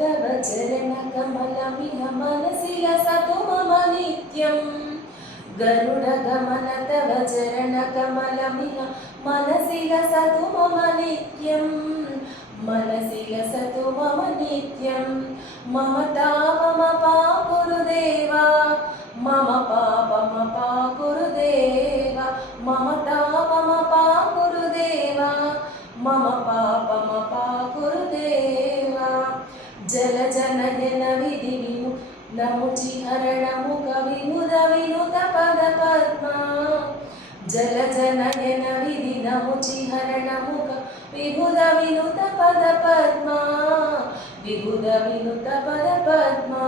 तव चरणकमलमिह मनसि लसतु मम नित्यं गरुडगमन तव चरणकमलमिह मनसि लसतु मम नित्यं मनसि लसतु मम नित्यं मम तापमपाकुरुदेवा मम पापमपाकुरुदेवा मम तापमपाकुरुदेवा मम पापमपाकुरुदेवा जलजनयन विधि विनु नमुचिहरणमुख विनुद विनुत पदपद्मा जलजनयन विधि नमुचिहरणमुख विबुध विनुत पदपद्मा विबुध विनुत पदपद्मा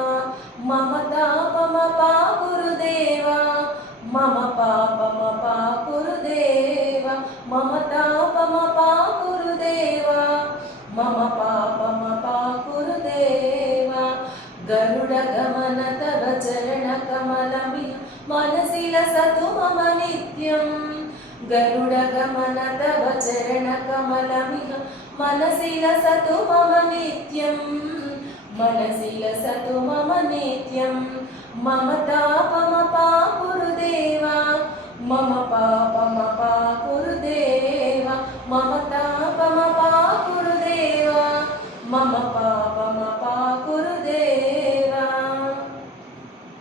मम तापमपाकुरुदेवा मम पापमपाकुरुदेवा मम तापमपाकुरुदेवा मम पापमपाकुरुदेवा गरुडगमन तव चरणकमलमिह मनसि लसतु मम नित्यं गरुडगमन तव चरणकमलमिह मनसि लसतु मम नित्यं मनसि लसतु मम नित्यं मम तापमपाकुरुदेवा मम पापमपाकुरुदेवा मम